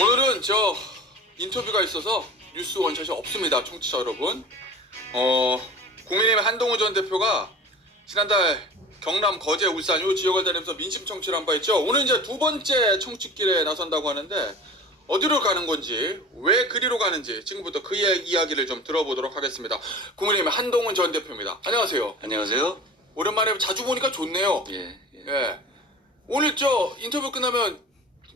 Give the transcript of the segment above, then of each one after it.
오늘은 인터뷰가 있어서 뉴스 원샷이 없습니다, 청취자 여러분. 국민의힘 한동훈 전 대표가 지난달 경남, 거제, 울산 이 지역을 다니면서 민심 청취를 한 바 있죠. 오늘 이제 두 번째 청취길에 나선다고 하는데 어디로 가는 건지, 왜 그리로 가는지 지금부터 그 이야기를 좀 들어보도록 하겠습니다. 국민의힘 한동훈 전 대표입니다. 안녕하세요. 안녕하세요. 오랜만에 자주 보니까 좋네요. 예. 오늘 인터뷰 끝나면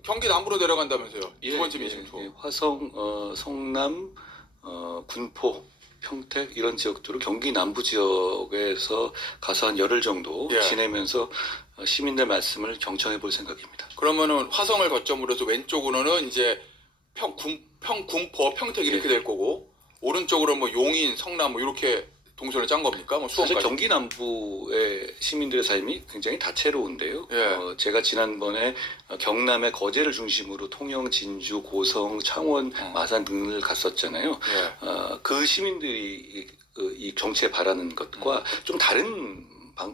경기 남부로 내려간다면서요. 두 번째 민심초. 화성, 성남, 군포, 평택 이런 지역들을 경기 남부 지역에서 가서 한 열흘 정도 지내면서 시민들 말씀을 경청해 볼 생각입니다. 그러면은 화성을 거점으로 해서 왼쪽으로는 이제 군포, 평택 이렇게 될 거고, 오른쪽으로 뭐 용인, 성남 뭐 이렇게 동선을 짠 겁니까? 뭐 수원까지. 사실 경기 남부의 시민들의 삶이 굉장히 다채로운데요. 제가 지난번에 경남의 거제를 중심으로 통영, 진주, 고성, 창원, 마산 등을 갔었잖아요. 그 시민들이 이 정치에 바라는 것과 좀 다른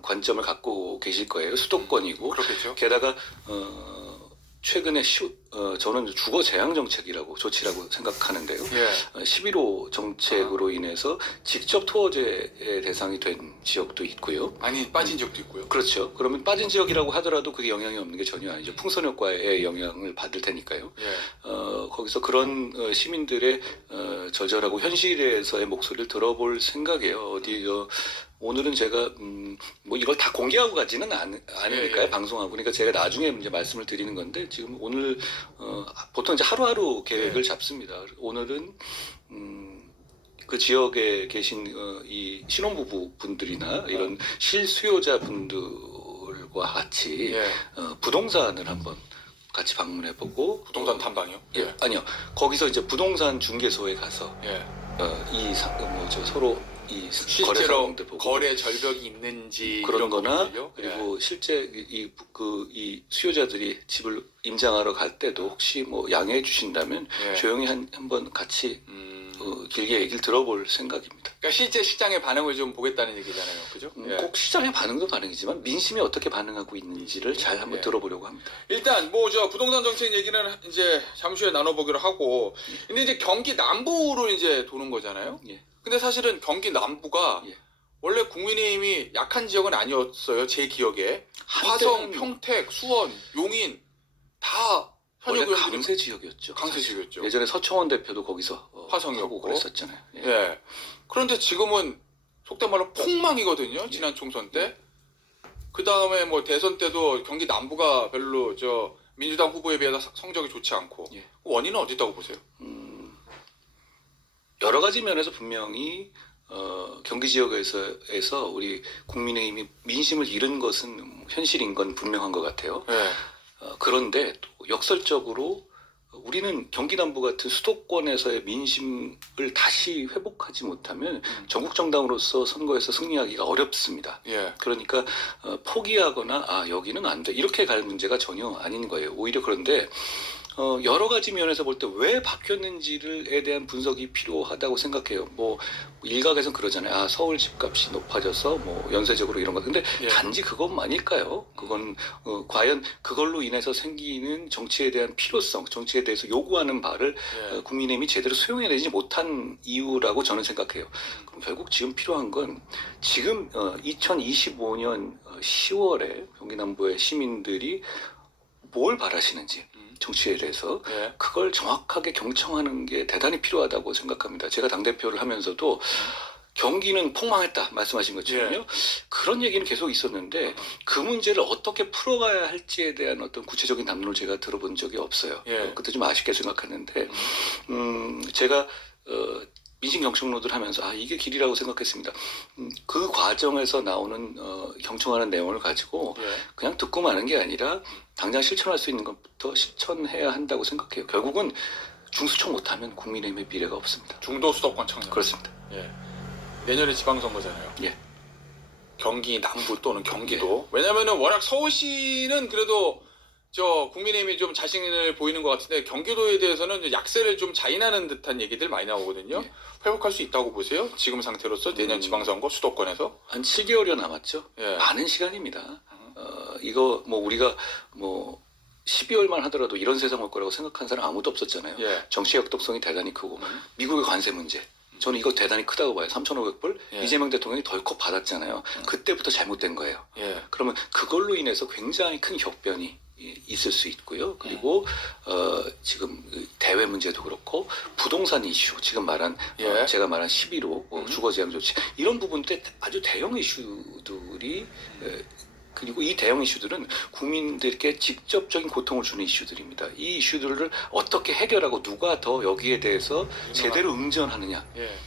관점을 갖고 계실 거예요. 수도권이고. 그렇겠죠. 게다가 최근에 저는 주거 제한 정책이라고 조치라고 생각하는데요. 11호 정책으로 인해서 직접 토어제의 대상이 된 지역도 있고요. 아니, 빠진 지역도 있고요. 그렇죠. 그러면 빠진 지역이라고 하더라도 그게 영향이 없는 게 전혀 아니죠. 풍선 효과의 영향을 받을 테니까요. 거기서 그런 시민들의 절절하고 현실에서의 목소리를 들어볼 생각이에요. 오늘은 제가 뭐 이걸 다 공개하고 가지는 않으니까요. 방송하고. 그러니까 제가 나중에 이제 말씀을 드리는 건데, 지금 오늘 보통 이제 하루하루 계획을 잡습니다. 오늘은 그 지역에 계신 이 신혼부부 분들이나 이런 실수요자 분들과 같이 부동산을 한번 같이 방문해보고. 부동산 탐방이요? 아니요. 거기서 이제 부동산 중개소에 가서 서로 이 실제로 보고 거래 절벽이 있는지 그런 거나, 부분들요? 그리고 실제 이 수요자들이 집을 임장하러 갈 때도 혹시 뭐 양해해 주신다면 조용히 한번 같이 길게 얘기를 들어볼 생각입니다. 그러니까 실제 시장의 반응을 좀 보겠다는 얘기잖아요. 그죠? 꼭 시장의 반응도 반응이지만 민심이 어떻게 반응하고 있는지를 잘 한번 들어보려고 합니다. 일단 부동산 정책 얘기는 이제 잠시 후에 나눠보기로 하고, 근데 이제 경기 남부로 이제 도는 거잖아요. 근데 사실은 경기 남부가 원래 국민의힘이 약한 지역은 아니었어요. 제 기억에 화성, 평택, 수원, 용인 다 원래 강세 지역이었죠. 강세 지역이었죠. 예전에 서청원 대표도 거기서 화성이었고 그랬었잖아요. 그런데 지금은 속된 말로 폭망이거든요. 지난 총선 때. 그 다음에 뭐 대선 때도 경기 남부가 별로 민주당 후보에 비해서 성적이 좋지 않고. 원인은 어디 있다고 보세요? 여러 가지 면에서 분명히 경기 지역에서 우리 국민의힘이 민심을 잃은 것은 현실인 건 분명한 것 같아요. 그런데 또 역설적으로 우리는 경기 남부 같은 수도권에서의 민심을 다시 회복하지 못하면 전국 정당으로서 선거에서 승리하기가 어렵습니다. 그러니까 포기하거나 여기는 안 돼 이렇게 갈 문제가 전혀 아닌 거예요. 오히려 그런데 여러 가지 면에서 볼 때 왜 바뀌었는지에 대한 분석이 필요하다고 생각해요. 뭐 일각에서는 그러잖아요. 서울 집값이 높아져서 뭐 연쇄적으로 이런 거. 근데 단지 그것만일까요? 그건 과연 그걸로 인해서 생기는 정치에 대한 필요성, 정치에 대해서 요구하는 바를 국민의힘이 제대로 수용해내지 못한 이유라고 저는 생각해요. 그럼 결국 지금 필요한 건 지금 2025년 10월에 경기 남부의 시민들이 뭘 바라시는지 정치에 대해서 그걸 정확하게 경청하는 게 대단히 필요하다고 생각합니다. 제가 당대표를 하면서도 경기는 폭망했다 말씀하신 것처럼요. 그런 얘기는 계속 있었는데 그 문제를 어떻게 풀어가야 할지에 대한 어떤 구체적인 담론을 제가 들어본 적이 없어요. 그때 좀 아쉽게 생각했는데 제가 민심 경청로들 하면서 이게 길이라고 생각했습니다. 그 과정에서 나오는 경청하는 내용을 가지고 그냥 듣고 마는 게 아니라 당장 실천할 수 있는 것부터 실천해야 한다고 생각해요. 결국은 중수청 못하면 국민의힘의 미래가 없습니다. 중도 수도권 청년. 그렇습니다. 내년에 지방선거잖아요. 경기 남부 또는 경기도. 왜냐면은 워낙 서울시는 그래도 국민의힘이 좀 자신을 보이는 것 같은데 경기도에 대해서는 약세를 좀 자인하는 듯한 얘기들 많이 나오거든요. 회복할 수 있다고 보세요? 지금 상태로서 내년 지방선거 수도권에서? 한 7개월여 남았죠. 많은 시간입니다. 이거 뭐 우리가 뭐 12월만 하더라도 이런 세상 올 거라고 생각한 사람 아무도 없었잖아요. 예. 정치 역독성이 대단히 크고 미국의 관세 문제. 저는 이거 대단히 크다고 봐요. 3,500불 예. 이재명 대통령이 덜컥 받았잖아요. 그때부터 잘못된 거예요. 예. 그러면 그걸로 인해서 굉장히 큰 격변이 있을 수 있고요. 그리고 지금 대외 문제도 그렇고 부동산 이슈 지금 말한 예. 제가 말한 11호 주거 제한 조치 이런 부분들 아주 대형 이슈들이 그리고 이 대형 이슈들은 국민들께 직접적인 고통을 주는 이슈들입니다. 이 이슈들을 어떻게 해결하고 누가 더 여기에 대해서 제대로 응전하느냐 예.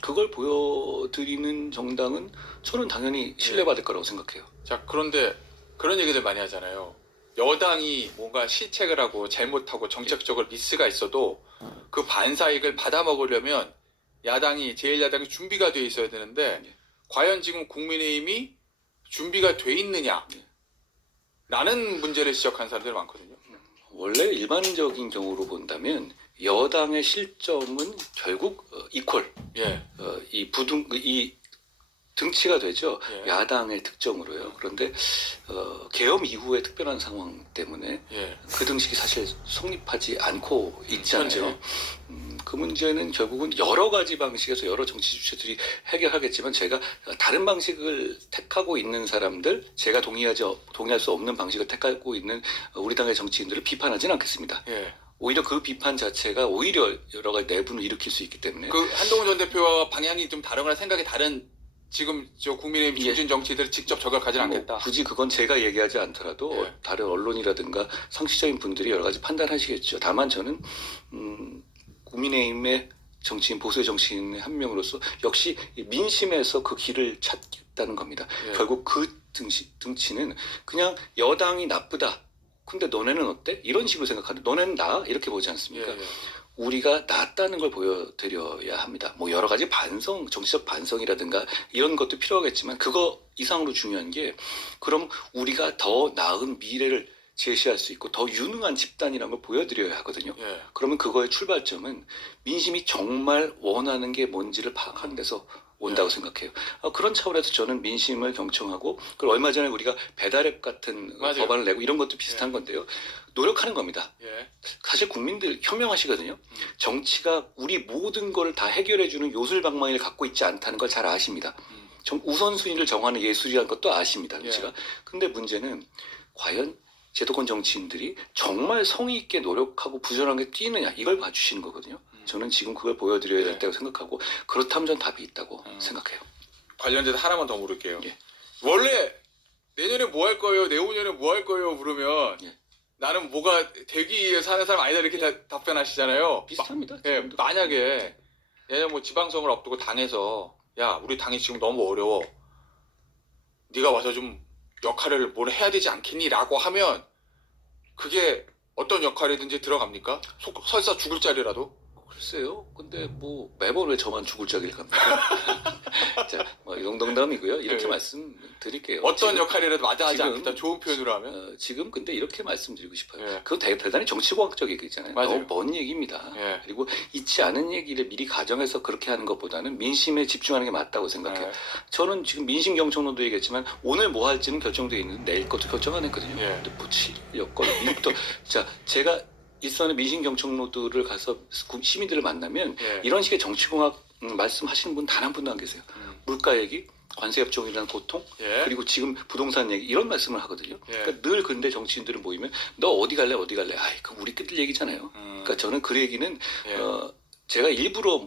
그걸 보여드리는 정당은 저는 당연히 신뢰받을 거라고 생각해요. 자, 그런데 그런 얘기들 많이 하잖아요. 여당이 뭔가 실책을 하고 잘못하고 정책적으로 미스가 있어도 그 반사이익을 받아먹으려면 야당이 제1야당이 준비가 돼 있어야 되는데 과연 지금 국민의힘이 준비가 돼 있느냐 라는 문제를 지적하는 사람들이 많거든요. 원래 일반적인 경우로 본다면 여당의 실점은 결국 이퀄 예. 이 등치가 되죠. 예. 야당의 득점으로요. 그런데 계엄 이후의 특별한 상황 때문에 예. 그 등식이 사실 성립하지 않고 있잖아요. 현재. 그 문제는 결국은 여러 가지 방식에서 여러 정치 주체들이 해결하겠지만 제가 다른 방식을 택하고 있는 사람들, 제가 동의할 수 없는 방식을 택하고 있는 우리 당의 정치인들을 비판하지는 않겠습니다. 예. 오히려 그 비판 자체가 오히려 여러 가지 내분을 일으킬 수 있기 때문에 그 한동훈 전 대표와 방향이 좀 다르거나 생각이 다른 지금 저 국민의힘 중진 정치인들을 직접 저격하지는 않겠다. 굳이 그건 제가 얘기하지 않더라도 예. 다른 언론이라든가 상식적인 분들이 여러 가지 판단하시겠죠. 다만 저는 국민의힘의 정치인, 보수의 정치인의 한 명으로서 역시 민심에서 그 길을 찾겠다는 겁니다. 예. 결국 그 등치는 그냥 여당이 나쁘다. 근데 너네는 어때? 이런 식으로 생각하는데 너네는 나아? 이렇게 보지 않습니까? 예. 예. 우리가 낫다는 걸 보여드려야 합니다. 뭐 여러 가지 정치적 반성이라든가 이런 것도 필요하겠지만 그거 이상으로 중요한 게 그럼 우리가 더 나은 미래를 제시할 수 있고 더 유능한 집단이라는 걸 보여드려야 하거든요. 예. 그러면 그거의 출발점은 민심이 정말 원하는 게 뭔지를 파악하는 데서 온다고 생각해요. 그런 차원에서 저는 민심을 경청하고 그리고 얼마 전에 우리가 배달앱 같은 맞아요. 법안을 내고 이런 것도 비슷한 건데요. 노력하는 겁니다. 예. 사실 국민들 현명하시거든요. 정치가 우리 모든 걸 다 해결해주는 요술방망이를 갖고 있지 않다는 걸 잘 아십니다. 우선순위를 정하는 예술이라는 것도 아십니다. 정치가. 근데 문제는 과연 제도권 정치인들이 정말 성의 있게 노력하고 부지런하게 뛰느냐 이걸 봐주시는 거거든요. 저는 지금 그걸 보여드려야 된다고 생각하고 그렇다면 전 답이 있다고 생각해요. 관련돼서 하나만 더 물을게요. 예. 원래 내년에 뭐 할 거예요? 내후년에 뭐 할 거예요? 물으면 예. 나는 뭐가 되기 위해 사는 사람 아니다 이렇게 답변하시잖아요. 비슷합니다. 예, 지금도. 만약에 내년 뭐 지방선거를 앞두고 당에서 야 우리 당이 지금 너무 어려워. 네가 와서 좀 역할을 뭘 해야 되지 않겠니? 라고 하면 그게 어떤 역할이든지 들어갑니까? 설사 죽을 자리라도? 글쎄요. 근데 뭐 매번 왜 저만 죽을 자기를 갑니까? 자, 뭐 농담이고요. 이렇게 네. 말씀드릴게요. 어떤 지금, 역할이라도 마다하지 지금, 않겠다. 좋은 표현으로 하면. 지금 근데 이렇게 말씀드리고 싶어요. 예. 그건 대단히 정치공학적 얘기잖아요. 맞아요. 너무 먼 얘기입니다. 예. 그리고 있지 않은 얘기를 미리 가정해서 그렇게 하는 것보다는 민심에 집중하는 게 맞다고 생각해요. 예. 저는 지금 민심 경청론도 얘기했지만 오늘 뭐 할지는 결정되어 있는데 내일 것도 결정 안 했거든요. 예. 근데 뭐 여건 미국도 자 제가 일선의 민심 경청로들을 가서 시민들을 만나면 예. 이런 식의 정치공학 말씀하시는 분 단 한 분도 안 계세요. 물가 얘기, 관세 협정이라는 고통, 예. 그리고 지금 부동산 얘기 이런 말씀을 하거든요. 예. 그러니까 늘 근데 정치인들은 모이면 너 어디 갈래 어디 갈래? 아이 그 우리끼리 얘기잖아요. 그러니까 저는 그 얘기는 예. 제가 일부러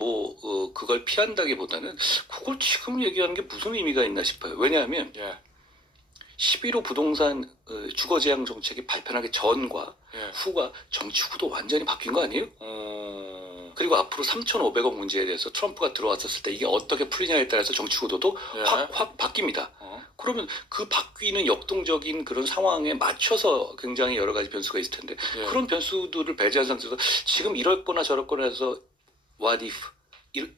그걸 피한다기보다는 그걸 지금 얘기하는 게 무슨 의미가 있나 싶어요. 왜냐하면 예. 11호 부동산 주거 제한 정책이 발표하기 전과 예. 후가 정치 구도 완전히 바뀐 거 아니에요? 그리고 앞으로 3,500억 문제에 대해서 트럼프가 들어왔었을 때 이게 어떻게 풀리냐에 따라서 정치 구도도 예. 확 바뀝니다. 그러면 그 바뀌는 역동적인 그런 상황에 맞춰서 굉장히 여러 가지 변수가 있을 텐데 예. 그런 변수들을 배제한 상태에서 지금 이럴 거나 저럴 거나 해서 what if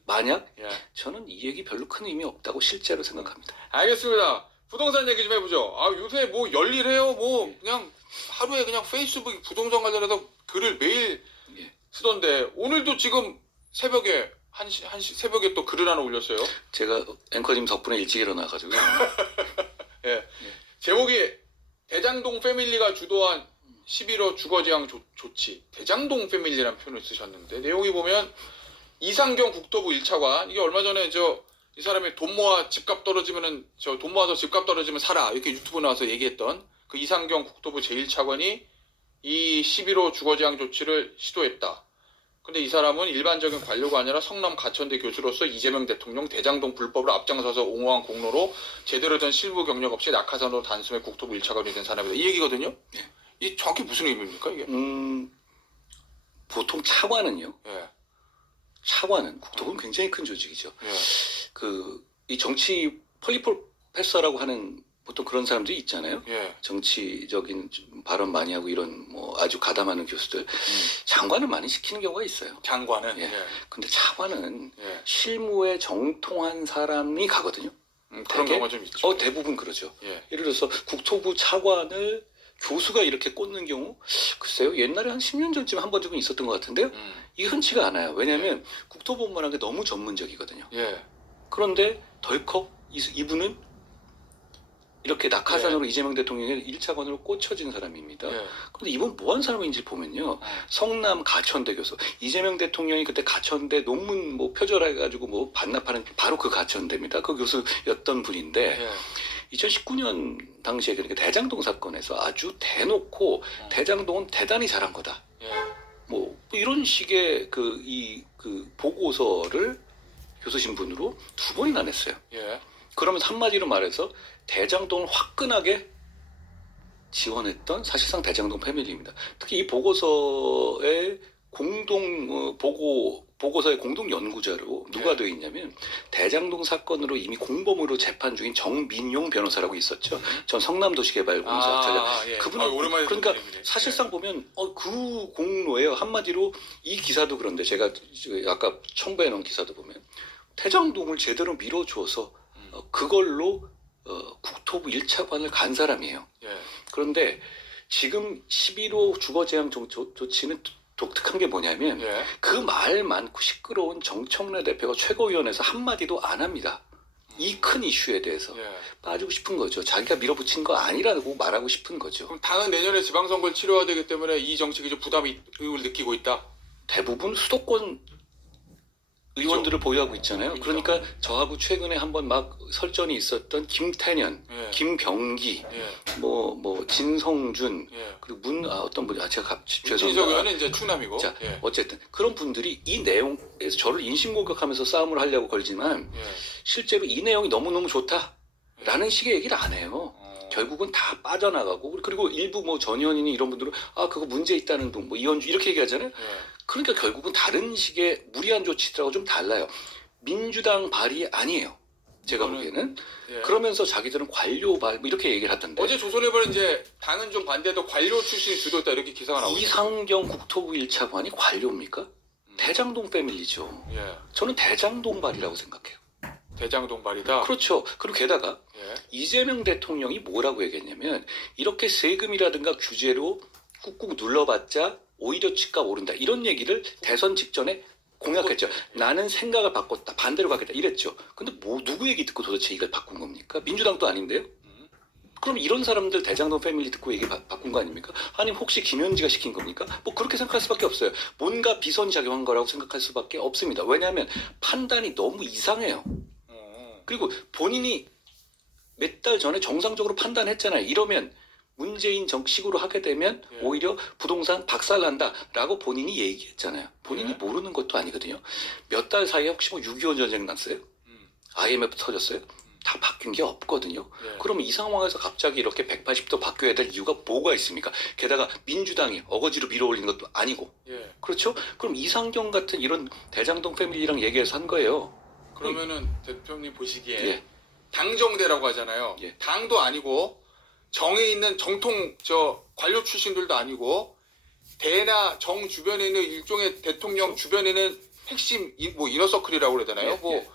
만약 예. 저는 이 얘기 별로 큰 의미 없다고 실제로 생각합니다. 알겠습니다. 부동산 얘기 좀 해보죠. 아 요새 뭐 열일해요. 뭐 그냥 하루에 그냥 페이스북 부동산 관련해서 글을 매일 예. 쓰던데 오늘도 지금 새벽에 한시 새벽에 또 글을 하나 올렸어요. 제가 앵커님 덕분에 일찍 일어나가지고 예. 제목이 대장동 패밀리가 주도한 11호 주거제한 조치 대장동 패밀리라는 표현을 쓰셨는데 내용이 보면 이상경 국토부 1차관 이게 얼마 전에 이 사람이 돈 모아 집값 떨어지면은 돈 모아서 집값 떨어지면 사라 이렇게 유튜브 나와서 얘기했던 그 이상경 국토부 제1차관이 이 11호 주거제한 조치를 시도했다. 근데 이 사람은 일반적인 관료가 아니라 성남 가천대 교수로서 이재명 대통령 대장동 불법으로 앞장서서 옹호한 공로로 제대로 된 실무 경력 없이 낙하산으로 단숨에 국토부 1차관이 된 사람이다. 이 얘기거든요. 이 정확히 무슨 의미입니까 이게? 보통 차관은요. 예. 차관은 국토부는 굉장히 큰 조직이죠. 예. 이 정치 폴리프로페서라고 하는 보통 그런 사람들이 있잖아요. 예. 정치적인 발언 많이 하고 이런 뭐 아주 가담하는 교수들 장관을 많이 시키는 경우가 있어요. 장관은. 예. 예. 근데 차관은 예. 실무에 정통한 사람이 가거든요. 그런 되게? 경우가 좀 있죠. 대부분 그러죠. 예. 예를 들어서 국토부 차관을 교수가 이렇게 꽂는 경우 글쎄요 옛날에 한 10년 전쯤 한 번 정도 있었던 것 같은데요. 이게 흔치가 않아요. 왜냐하면 국토부문화가 너무 전문적이거든요. 예. 그런데 덜컥 이분은 이렇게 낙하산으로 이재명 대통령의 1차관으로 꽂혀진 사람입니다. 예. 그런데 이분 뭐한 사람인지 보면요. 성남 가천대 교수. 이재명 대통령이 그때 가천대 논문 뭐 표절해가지고 뭐 반납하는 바로 그 가천대입니다. 그 교수였던 분인데 예. 2019년 당시에 그러니까 대장동 사건에서 아주 대놓고 대장동은 대단히 잘한 거다. 예. 뭐 이런 식의 그 보고서를 교수 신분으로 2번이나 냈어요. 예. 그러면서 한마디로 말해서 대장동을 화끈하게 지원했던 사실상 대장동 패밀리입니다. 특히 이 보고서의 보고서의 공동 연구자로 누가 되어 있냐면 대장동 사건으로 이미 공범으로 재판 중인 정민용 변호사라고 있었죠. 전 성남도시개발공사 전략. 예. 그분 오랜만에 그러니까 듣는 얘기네. 사실상 보면 그 공로예요. 한마디로 이 기사도 그런데 제가 아까 첨부해 놓은 기사도 보면 대장동을 제대로 밀어줘서 그걸로 국토부 1차관을 간 사람이에요. 예. 그런데 지금 11호 주거제한 조치는 독특한 게 뭐냐면 예. 그 말 많고 시끄러운 정청래 대표가 최고위원회에서 한마디도 안 합니다. 이 큰 이슈에 대해서 예. 빠지고 싶은 거죠. 자기가 밀어붙인 거 아니라고 말하고 싶은 거죠. 그럼 당은 내년에 지방선거를 치러야 되기 때문에 이 정책이 좀 부담을 느끼고 있다. 대부분 수도권 의원들을 보유하고 있잖아요. 그렇죠. 그러니까 저하고 최근에 한번 막 설전이 있었던 김태년, 예. 김병기, 예. 뭐 진성준 예. 그리고 어떤 분이 제가 윤진석 죄송합니다. 의원은 이제 충남이고. 자, 예. 어쨌든 그런 분들이 이 내용에서 저를 인신공격하면서 싸움을 하려고 걸지만 예. 실제로 이 내용이 너무너무 좋다라는 식의 얘기를 안 해요. 어. 결국은 다 빠져나가고 그리고 일부 뭐 전현인이 이런 분들은 그거 문제 있다는 둥 뭐 이현주 이렇게 얘기하잖아요. 예. 그러니까 결국은 다른 식의 무리한 조치들하고 좀 달라요. 민주당 발이 아니에요. 제가 이거는- 보기에는. 예. 그러면서 자기들은 관료 발 뭐 이렇게 얘기를 하던데. 어제 조선일보는 이제 당은 좀 반대해도 관료 출신이 주도했다 이렇게 기사가 나오고 있어요. 이상경 국토부 1차관이 관료입니까? 대장동 패밀리죠. 예. 저는 대장동 발이라고 생각해요. 대장동 발이다. 그렇죠. 그리고 게다가 예. 이재명 대통령이 뭐라고 얘기했냐면 이렇게 세금이라든가 규제로 꾹꾹 눌러봤자 오히려 집값 오른다. 이런 얘기를 대선 직전에 공약했죠. 나는 생각을 바꿨다. 반대로 가겠다. 이랬죠. 근데 누구 얘기 듣고 도대체 이걸 바꾼 겁니까? 민주당도 아닌데요? 그럼 이런 사람들 대장동 패밀리 듣고 얘기 바꾼 거 아닙니까? 아니면 혹시 김현지가 시킨 겁니까? 뭐 그렇게 생각할 수밖에 없어요. 뭔가 비선작용한 거라고 생각할 수밖에 없습니다. 왜냐하면 판단이 너무 이상해요. 그리고 본인이 몇 달 전에 정상적으로 판단했잖아요. 이러면 문재인 정식으로 하게 되면 예. 오히려 부동산 박살난다라고 본인이 얘기했잖아요. 본인이 예. 모르는 것도 아니거든요. 몇 달 사이에 혹시 뭐 6.25 전쟁 났어요? IMF 터졌어요? 다 바뀐 게 없거든요. 예. 그럼 이 상황에서 갑자기 이렇게 180도 바뀌어야 될 이유가 뭐가 있습니까? 게다가 민주당이 어거지로 밀어올리는 것도 아니고. 예. 그렇죠? 그럼 이상경 같은 이런 대장동 패밀리랑 얘기해서 한 거예요. 그러면은 대표님 보시기에 예. 당정대라고 하잖아요. 예. 당도 아니고 정에 있는 정통 관료 출신들도 아니고 대나 정 주변에 있는 일종의 대통령 주변에는 핵심 뭐 이너서클이라고 그러잖아요. 예, 뭐 예.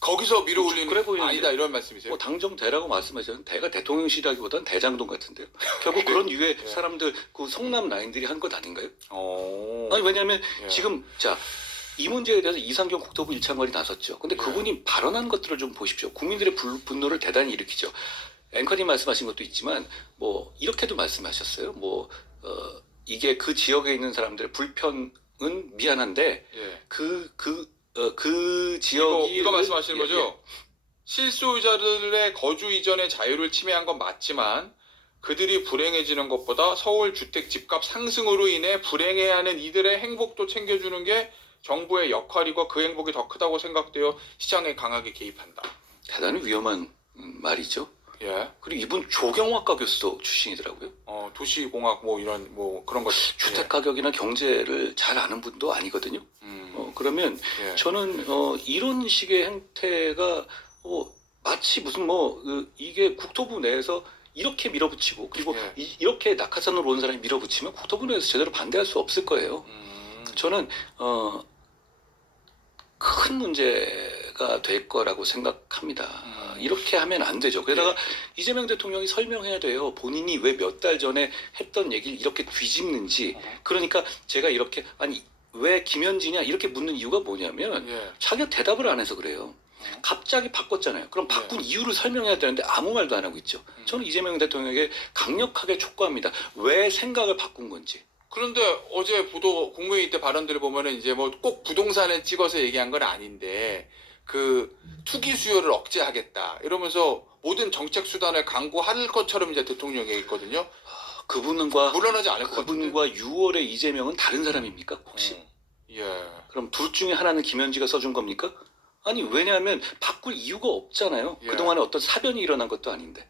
거기서 밀어올리는 그래 보이는데. 아니다 이런 말씀이세요? 뭐 당정대라고 말씀하셨는데 대가 대통령실이라기보다는 대장동 같은데요. 결국 그런 유의 예. 사람들 그 성남 라인들이 한 것 아닌가요? 어. 아니 왜냐하면 예. 지금 이 문제에 대해서 이상경 국토부 1차관이 나섰죠. 근데 예. 그분이 발언한 것들을 좀 보십시오. 국민들의 분노를 대단히 일으키죠. 앵커님 말씀하신 것도 있지만 뭐 이렇게도 말씀하셨어요. 뭐 이게 그 지역에 있는 사람들의 불편은 미안한데 예. 그 지역이 이거 말씀하시는 예, 거죠? 실소유자들의 거주 이전의 자유를 침해한 건 맞지만 그들이 불행해지는 것보다 서울 주택 집값 상승으로 인해 불행해야 하는 이들의 행복도 챙겨주는 게 정부의 역할이고 그 행복이 더 크다고 생각되어 시장에 강하게 개입한다. 대단히 위험한 말이죠. 예. 그리고 이분 조경학과 교수 출신이더라고요. 도시공학 뭐 이런 뭐 그런 것. 주택 가격이나 경제를 잘 아는 분도 아니거든요. 그러면 예. 저는 이런 식의 행태가 마치 무슨 이게 국토부 내에서 이렇게 밀어붙이고 그리고 예. 이렇게 낙하산으로 온 사람이 밀어붙이면 국토부 내에서 제대로 반대할 수 없을 거예요. 저는 큰 문제가 될 거라고 생각합니다. 이렇게 하면 안 되죠. 게다가 이재명 대통령이 설명해야 돼요. 본인이 왜 몇 달 전에 했던 얘기를 이렇게 뒤집는지. 그러니까 제가 이렇게 아니 왜 김현지냐 이렇게 묻는 이유가 뭐냐면 예. 자기가 대답을 안 해서 그래요. 갑자기 바꿨잖아요. 그럼 바꾼 이유를 설명해야 되는데 아무 말도 안 하고 있죠. 저는 이재명 대통령에게 강력하게 촉구합니다. 왜 생각을 바꾼 건지. 그런데 어제 국무회의 때 발언들을 보면은 이제 뭐 꼭 부동산에 찍어서 얘기한 건 아닌데 그 투기 수요를 억제하겠다 이러면서 모든 정책 수단을 강구할 것처럼 이제 대통령이 얘기했거든요. 그분과 물러나지 않을 것 같은데. 그분과 6월의 이재명은 다른 사람입니까? 혹시? 예. 그럼 둘 중에 하나는 김현지가 써준 겁니까? 아니 왜냐하면 바꿀 이유가 없잖아요. 예. 그동안에 어떤 사변이 일어난 것도 아닌데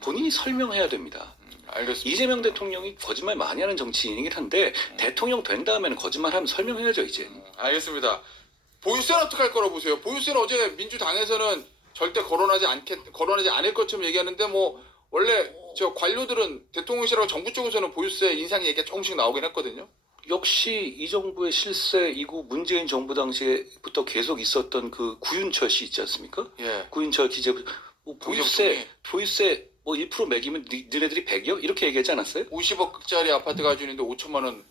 본인이 설명해야 됩니다. 알겠습니다. 이재명 대통령이 거짓말 많이 하는 정치인이긴 한데 대통령 된 다음에는 거짓말하면 설명해야죠 이제. 알겠습니다. 보유세는 어떻게 할 거라고 보세요? 보유세는 어제 민주당에서는 절대 거론하지 않을 것처럼 얘기하는데 뭐 원래 저 관료들은 대통령실하고 정부 쪽에서는 보유세 인상 얘기가 조금씩 나오긴 했거든요. 역시 이 정부의 실세이고 문재인 정부 당시에부터 계속 있었던 그 구윤철 씨 있지 않습니까? 예. 구윤철 기재부 보유세 뭐 1% 매기면 너네들이 100이요? 이렇게 얘기하지 않았어요? 50억짜리 아파트 가지고 있는데 5천만 원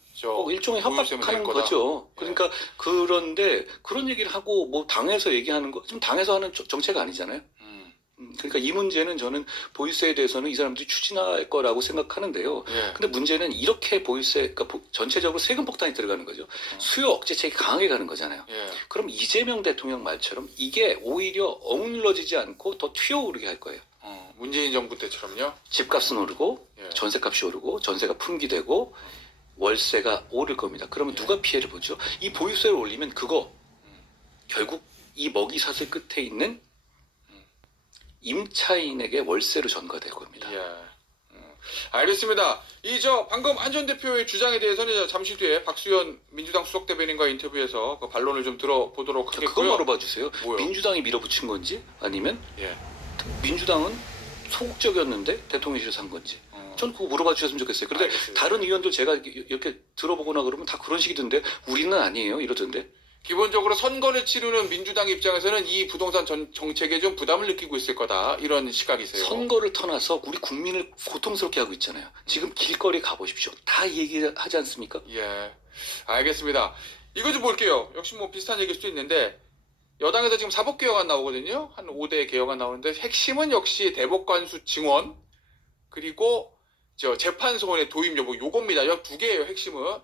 일종의 보유세면 협박하는 낼 거다. 거죠. 예. 그러니까 그런데 그런 얘기를 하고 뭐 당에서 얘기하는 거 지금 당에서 하는 정책 아니잖아요. 그러니까 이 문제는 저는 보유세에 대해서는 이 사람들이 추진할 거라고 생각하는데요. 예. 근데 문제는 이렇게 보유세, 그러니까 전체적으로 세금 폭탄이 들어가는 거죠. 수요 억제책이 강하게 가는 거잖아요. 예. 그럼 이재명 대통령 말처럼 이게 오히려 어물러지지 않고 더 튀어오르게 할 거예요. 문재인 정부 때처럼요. 집값은 오르고 예. 전세값이 오르고 전세가 품귀되고 월세가 오를 겁니다. 그러면 누가 피해를 보죠? 이 보유세를 올리면 그거 결국 이 먹이사슬 끝에 있는 임차인에게 월세로 전가될 겁니다. 예. 알겠습니다. 방금 한 전 대표의 주장에 대해서는 잠시 뒤에 박수현 민주당 수석 대변인과 인터뷰에서 그 반론을 좀 들어보도록 그거 하겠고요. 물어봐 주세요. 뭐요? 민주당이 밀어붙인 건지 아니면 예. 민주당은 소극적이었는데 대통령실에서 한 건지. 전 그거 물어봐 주셨으면 좋겠어요. 그런데 알겠습니다. 다른 의원들 제가 이렇게 들어보거나 그러면 다 그런 식이던데 우리는 아니에요 이러던데. 기본적으로 선거를 치르는 민주당 입장에서는 이 부동산 정책에 좀 부담을 느끼고 있을 거다 이런 시각이세요. 선거를 떠나서 우리 국민을 고통스럽게 하고 있잖아요. 지금 길거리 가보십시오. 다 얘기하지 않습니까? 예. 알겠습니다. 이거 좀 볼게요. 역시 뭐 비슷한 얘기일 수도 있는데 여당에서 지금 사법개혁안 나오거든요. 한 5대 개혁안 나오는데 핵심은 역시 대법관수 증원 그리고 재판소원의 도입 여부 요겁니다. 이 두 개예요. 핵심은.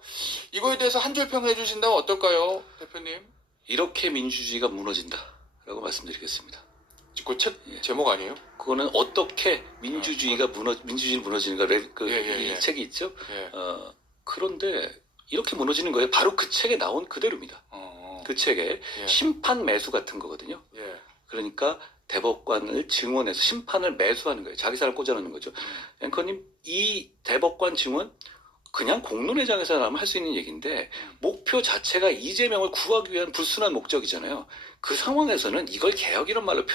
이거에 대해서 한 줄 평 해주신다면 어떨까요, 대표님? 이렇게 민주주의가 무너진다라고 말씀드리겠습니다. 그 책 예. 제목 아니에요? 그거는 어떻게 민주주의가 민주주의 무너지는가 이 예. 책이 있죠. 예. 그런데 이렇게 무너지는 거예요. 바로 그 책에 나온 그대로입니다. 그 책에 예. 심판 매수 같은 거거든요. 예. 그러니까 대법관을 증원해서 심판을 매수하는 거예요. 자기 사람 꽂아놓는 거죠. 앵커님, 이 대법관 증원 그냥 공론회장에서라면 할 수 있는 얘기인데 목표 자체가 이재명을 구하기 위한 불순한 목적이잖아요. 그 상황에서는 이걸 개혁이란 말로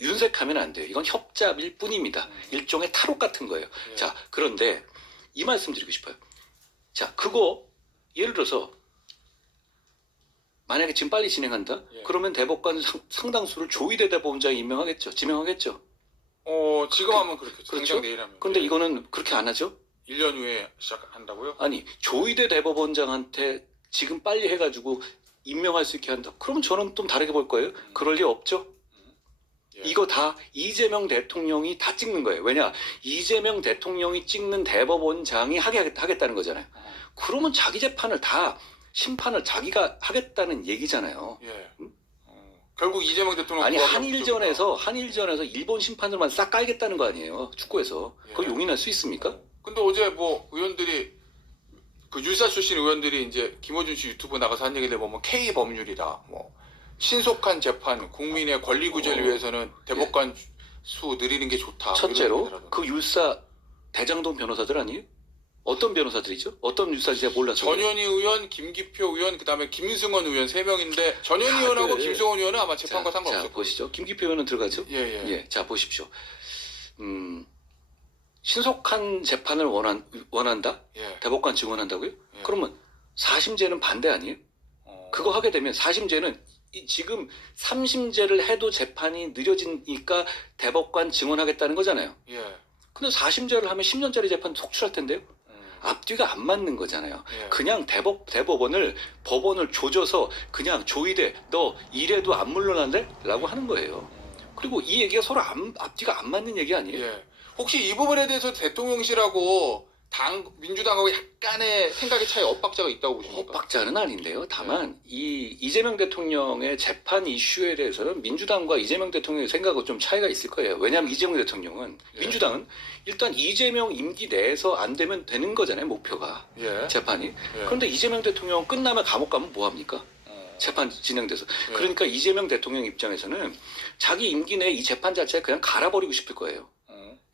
윤색하면 안 돼요. 이건 협잡일 뿐입니다. 일종의 탈옥 같은 거예요. 예. 자, 그런데 이 말씀 드리고 싶어요. 자, 그거 예를 들어서 만약에 지금 빨리 진행한다? 예. 그러면 대법관 상당수를 조희대 대법원장이 임명하겠죠. 지명하겠죠. 지금 하면 그렇겠죠. 그렇죠? 당장 내일 하면. 그런데 이거는 그렇게 안 하죠? 1년 후에 시작한다고요? 아니, 조희대 대법원장한테 지금 빨리 해가지고 임명할 수 있게 한다. 그러면 저는 좀 다르게 볼 거예요. 그럴 리 없죠? 예. 이거 다 이재명 대통령이 다 찍는 거예요. 왜냐? 이재명 대통령이 찍는 대법원장이 하겠다는 거잖아요. 그러면 자기 재판을 다 심판을 자기가 하겠다는 얘기잖아요. 예. 응? 결국 이재명 대통령 아니 구하기가 한일전에서 일본 심판들만 싹 깔겠다는 거 아니에요. 축구에서. 예. 그거 용인할 수 있습니까? 근데 어제 뭐 의원들이 그 율사 출신 의원들이 이제 김어준 씨 유튜브 나가서 한 얘기를 보면 K 법률이다. 뭐 신속한 재판, 국민의 권리 구제를 위해서는 대법관 수 늘리는 게 좋다. 첫째로 이런 얘기를 그 율사 대장동 변호사들 아니에요? 어떤 변호사들이죠? 어떤 율사인지 제가 몰라서. 전현희 의원, 김기표 의원, 그다음에 김승원 의원 3명인데 전현희 의원하고 다들- 김승원 의원은 아마 재판과 자, 상관없을 보시죠. 김기표 의원은 들어가죠? 예, 예. 예, 자 보십시오. 신속한 재판을 원한다? 예. 대법관 증언한다고요? 예. 그러면 사심제는 반대 아니에요? 그거 하게 되면 사심제는 지금 3심제를 해도 재판이 느려지니까 대법관 증언하겠다는 거잖아요. 예. 근데 4심제를 하면 10년짜리 재판 속출할 텐데요? 앞뒤가 안 맞는 거잖아요. 예. 그냥 법원을 조져서 그냥 조이대 너 이래도 안 물러난대? 라고 하는 거예요. 그리고 이 얘기가 서로 앞뒤가 안 맞는 얘기 아니에요? 예. 혹시 이 부분에 대해서 대통령실하고 민주당하고 약간의 생각의 차이 엇박자가 있다고 보십니까? 엇박자는 아닌데요. 다만 이재명 대통령의 재판 이슈에 대해서는 민주당과 이재명 대통령의 생각은 좀 차이가 있을 거예요. 왜냐하면 이재명 대통령은 예. 민주당은 일단 이재명 임기 내에서 안 되면 되는 거잖아요. 목표가 예. 재판이. 예. 그런데 이재명 대통령 끝나면 감옥 가면 뭐 합니까? 재판 진행돼서. 예. 그러니까 이재명 대통령 입장에서는 자기 임기 내에 이 재판 자체를 그냥 갈아버리고 싶을 거예요.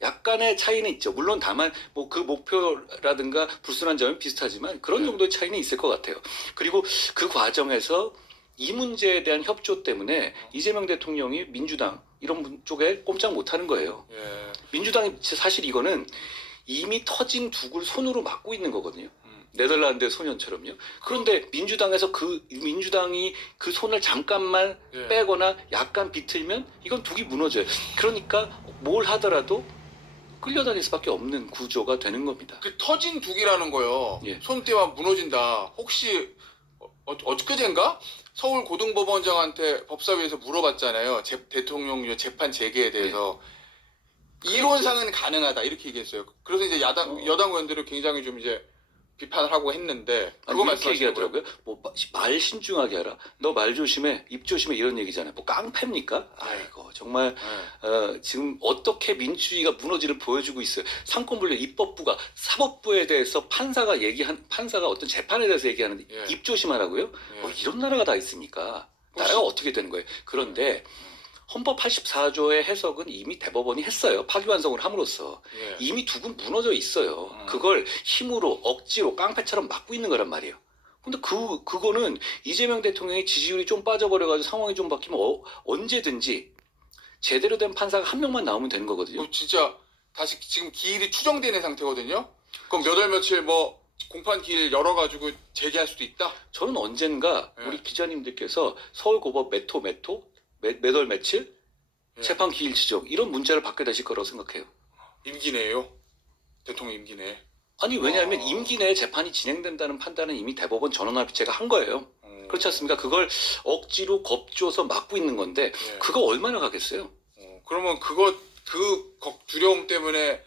약간의 차이는 있죠. 물론 다만 뭐 그 목표라든가 불순한 점은 비슷하지만 그런 정도의 차이는 있을 것 같아요. 그리고 그 과정에서 이 문제에 대한 협조 때문에 이재명 대통령이 민주당 이런 쪽에 꼼짝 못하는 거예요. 예. 민주당이 사실 이거는 이미 터진 북을 손으로 막고 있는 거거든요. 네덜란드 소년처럼요. 그런데 민주당이 그 손을 잠깐만 예. 빼거나 약간 비틀면 이건 북이 무너져요. 그러니까 뭘 하더라도 끌려다닐 수밖에 없는 구조가 되는 겁니다. 그 터진 북이라는 거요. 예. 손때와 무너진다. 혹시 엊그젠가 서울 고등법원장한테 법사위에서 물어봤잖아요. 대통령 재판 재개에 대해서 이론상은 가능하다 이렇게 얘기했어요. 그래서 이제 여당 의원들은 굉장히 좀 이제 비판을 하고 했는데 그거 이렇게 말씀하시는 거예요? 얘기하더라고요. 뭐 말 신중하게 하라. 너 말 조심해. 입 조심해. 이런 얘기잖아요. 뭐 깡패입니까? 아이고 정말 예. 지금 어떻게 민주주의가 무너지를 보여주고 있어요. 상권분립 입법부가 사법부에 대해서 판사가 어떤 재판에 대해서 얘기하는데 예. 입 조심하라고요? 예. 뭐 이런 나라가 다 있습니까? 나라가 어떻게 되는 거예요? 그런데 헌법 84조의 해석은 이미 대법원이 했어요. 파기환송을 함으로써. 예. 이미 두근 무너져 있어요. 그걸 힘으로 억지로 깡패처럼 막고 있는 거란 말이에요. 근데 그거는 이재명 대통령의 지지율이 좀 빠져버려가지고 상황이 좀 바뀌면 언제든지 제대로 된 판사가 한 명만 나오면 되는 거거든요. 진짜 다시 지금 기일이 추정되는 상태거든요. 그럼 몇 월 며칠 뭐 공판 기일 열어가지고 재개할 수도 있다. 저는 언젠가 예. 우리 기자님들께서 서울고법 몇 월 며칠 예. 재판 기일 지정 이런 문자를 받게 되실 거라고 생각해요. 임기 내에요. 대통령 임기 내에. 아니 왜냐하면 임기 내에 재판이 진행된다는 판단은 이미 대법원 전원합의체가 한 거예요. 그렇지 않습니까? 그걸 억지로 겁줘서 막고 있는 건데 예. 그거 얼마나 가겠어요? 그러면 두려움 때문에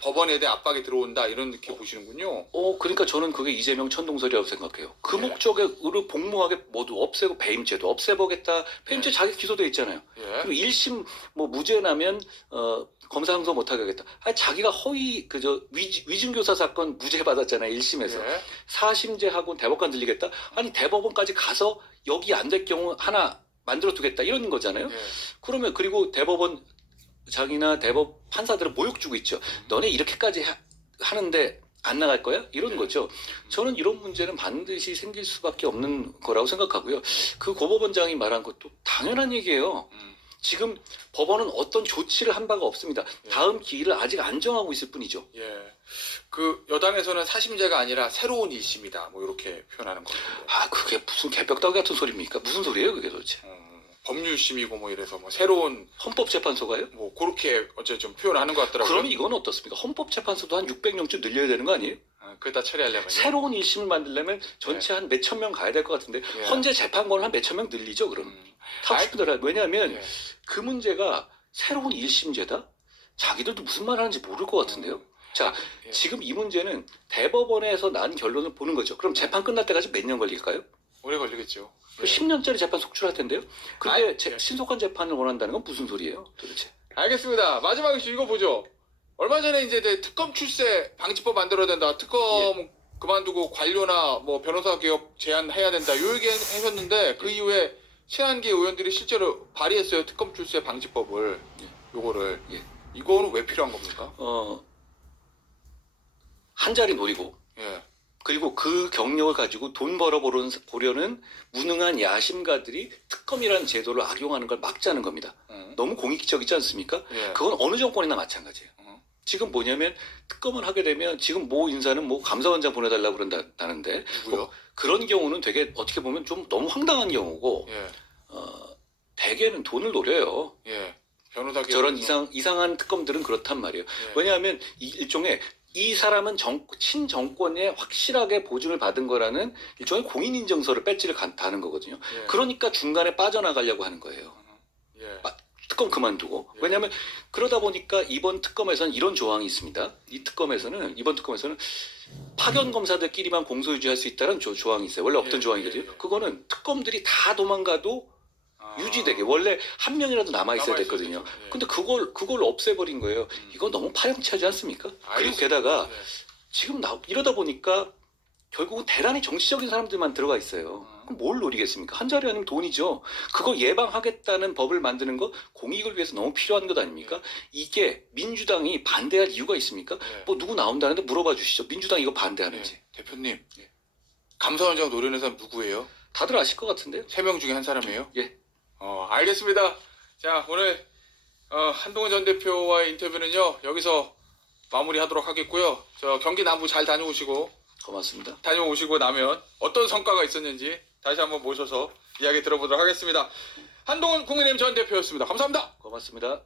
법원에 대한 압박이 들어온다 이렇게 보시는군요. 그러니까 저는 그게 이재명 천동설이라고 생각해요. 그 예. 목적으로 복무하게 모두 없애고 배임죄도 없애보겠다. 배임죄 예. 자기 기소돼 있잖아요. 예. 그리고 1심 뭐 무죄 나면 검사 항소 못하게 하겠다. 아니 자기가 허위 위증교사 사건 무죄 받았잖아요. 1심에서. 예. 4심제하고 대법관 들리겠다. 아니 대법원까지 가서 여기 안 될 경우 하나 만들어 두겠다 이런 거잖아요. 예. 그러면 그리고 대법원 장이나 대법 판사들은 모욕 주고 있죠. 너네 이렇게까지 하는데 안 나갈 거야? 이런 거죠. 저는 이런 문제는 반드시 생길 수밖에 없는 거라고 생각하고요. 그 고법원장이 말한 것도 당연한 얘기예요. 지금 법원은 어떤 조치를 한 바가 없습니다. 예. 다음 기일을 아직 안 정하고 있을 뿐이죠. 예. 그 여당에서는 사심제가 아니라 새로운 1심이다. 뭐 이렇게 표현하는 거예요. 그게 무슨 개벽다구 같은 소리입니까? 무슨 소리예요 그게 도대체? 법률심이고 뭐 이래서 뭐 새로운 헌법재판소가요? 뭐 그렇게 어째 좀 표현하는 것 같더라고요. 그러면 이건 어떻습니까? 헌법재판소도 한 600명쯤 늘려야 되는 거 아니에요? 그다 처리하려면 새로운 1심을 만들려면 전체 한 몇천 명 가야 될 것 같은데 예. 현재 재판관을 한 몇천 명 늘리죠 그럼. 타고 싶더라. 왜냐하면 예. 그 문제가 새로운 1심제다? 자기들도 무슨 말 하는지 모를 것 같은데요. 자, 예. 지금 이 문제는 대법원에서 난 결론을 보는 거죠. 그럼 재판 끝날 때까지 몇 년 걸릴까요? 오래 걸리겠죠. 그 10년짜리 재판 속출할 텐데요. 근데 아이, 예. 신속한 재판을 원한다는 건 무슨 소리예요, 도대체? 알겠습니다. 마지막 이슈 읽어보죠. 얼마 전에 이제 특검 출세 방지법 만들어야 된다. 특검 그만두고 관료나 뭐 변호사 개업 제한해야 된다. 요 얘기 하셨는데 그 이후에 친한계 의원들이 실제로 발의했어요. 특검 출세 방지법을. 요거를. 예. 이거는 왜 필요한 겁니까? 한 자리 노리고 예. 그리고 그 경력을 가지고 돈 벌어보려는 무능한 야심가들이 특검이라는 제도를 악용하는 걸 막자는 겁니다. 너무 공익적이지 않습니까? 예. 그건 어느 정권이나 마찬가지예요. 어. 지금 뭐냐면 특검을 하게 되면 지금 모 인사는 뭐 감사원장 보내달라고 그런다는데 누구요? 그런 경우는 되게 어떻게 보면 좀 너무 황당한 경우고 예. 대개는 돈을 노려요. 예. 변호사 개업. 저런 이상한 특검들은 그렇단 말이에요. 예. 왜냐하면 일종의 이 사람은 친정권에 확실하게 보증을 받은 거라는 일종의 공인인증서를 배지를 다는 거거든요. 예. 그러니까 중간에 빠져나가려고 하는 거예요. 예. 특검 그만두고. 예. 왜냐하면 그러다 보니까 이번 특검에서는 이런 조항이 있습니다. 이번 특검에서는 파견 검사들끼리만 공소유지할 수 있다는 조항이 있어요. 원래 없던 예, 조항이거든요. 예, 예. 그거는 특검들이 다 도망가도 아. 유지되게 원래 한 명이라도 남아있어야 됐거든요. 되죠. 예. 근데 그걸 없애버린 거예요. 이건 너무 파렴치하지 않습니까? 그리고 알겠습니다. 게다가 예. 지금 이러다 보니까 결국은 대단히 정치적인 사람들만 들어가 있어요. 그럼 뭘 노리겠습니까? 한 자리 아니면 돈이죠. 그거 예방하겠다는 법을 만드는 거 공익을 위해서 너무 필요한 것 아닙니까? 이게 민주당이 반대할 이유가 있습니까? 예. 뭐 누구 나온다는데 물어봐 주시죠. 민주당 이거 반대하는지. 예. 대표님. 예. 감사원장 노리는 사람 누구예요? 다들 아실 것 같은데요. 3명 중에 한 사람이에요? 예. 알겠습니다. 자, 오늘 한동훈 전 대표와의 인터뷰는요. 여기서 마무리하도록 하겠고요. 저 경기 남부 잘 다녀오시고 고맙습니다. 다녀오시고 나면 어떤 성과가 있었는지 다시 한번 모셔서 이야기 들어보도록 하겠습니다. 한동훈 국민의힘 전 대표였습니다. 감사합니다. 고맙습니다.